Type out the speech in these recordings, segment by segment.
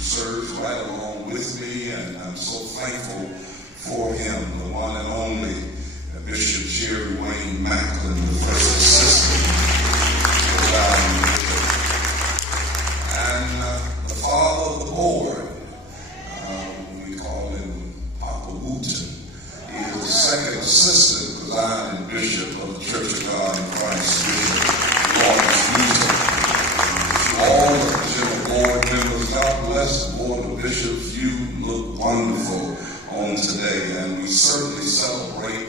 serves right along with me, and I'm so thankful for him, the one and only Bishop Jerry Wayne Macklin, the first assistant. And the father of the board, we call him Papa Wooten. He is the second assistant presiding bishop of the Church of God in Christ, Bishop Lawrence Wooten. All of the general board members, God bless the board of bishops. You look wonderful on today, and we certainly celebrate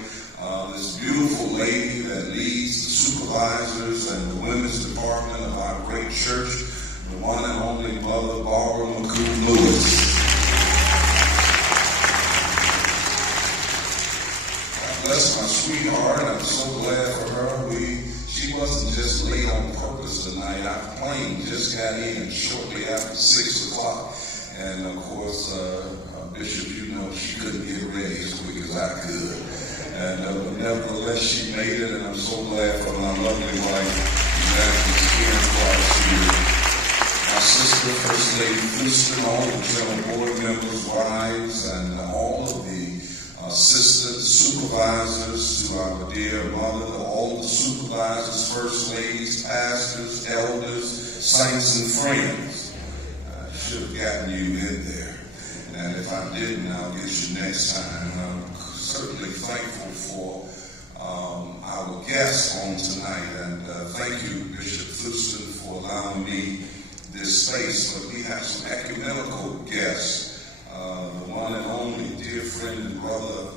this beautiful lady that leads the supervisors and the women's department of our great church, the one and only Mother Barbara McCool Lewis. God bless my sweetheart. I'm so glad for her. She wasn't just late on purpose tonight. Our plane just got in shortly after 6 o'clock. And of course, Bishop, you know, she couldn't get ready as quick as I could. And nevertheless, she made it, and I'm so glad for my lovely wife, Evangelist Karen Clark here. My sister, First Lady Houston, all the general board members, wives, and all of the assistant supervisors, to our dear mother, all the supervisors, first ladies, pastors, elders, saints, and friends. I should have gotten you in there. And if I didn't, I'll get you next time. I'm certainly thankful for our guests on tonight. And thank you, Bishop Houston, for allowing me this space. But we have some ecumenical guests. The one and only dear friend and brother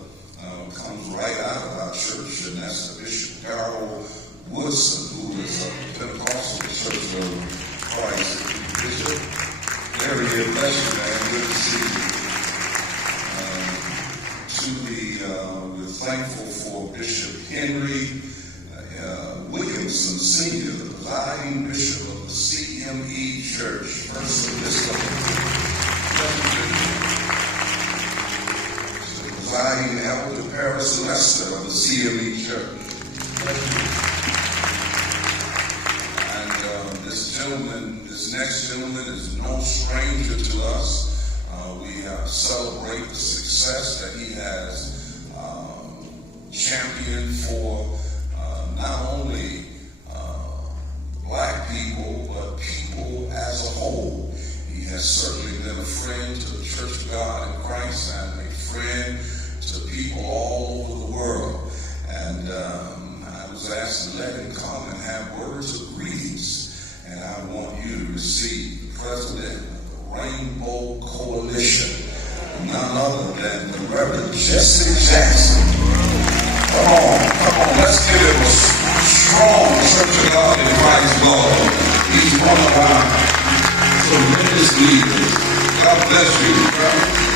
comes right out of our church, and that's the Bishop Harold Woodson, who is a Pentecostal Church of Christ. Bishop, there he is. Bless you, man. Good to see you. We're thankful for Bishop Henry Williamson Sr., the presiding bishop of the CME Church, First Episcopal. Presiding Elder Paris Lester of the CME Church. And this next gentleman is no stranger to us. We celebrate the success that he has championed for not only black people, but people as a whole. He has certainly been a friend to the Church of God in Christ and a friend to people all over the world. And I was asked to let him come and have words of greetings. And I want you to receive the president of the Rainbow Coalition, none other than the Reverend Jesse Jackson. Come on, let's give him a strong Church of God in Christ, Lord. He's one of our tremendous leaders. God bless you, brother.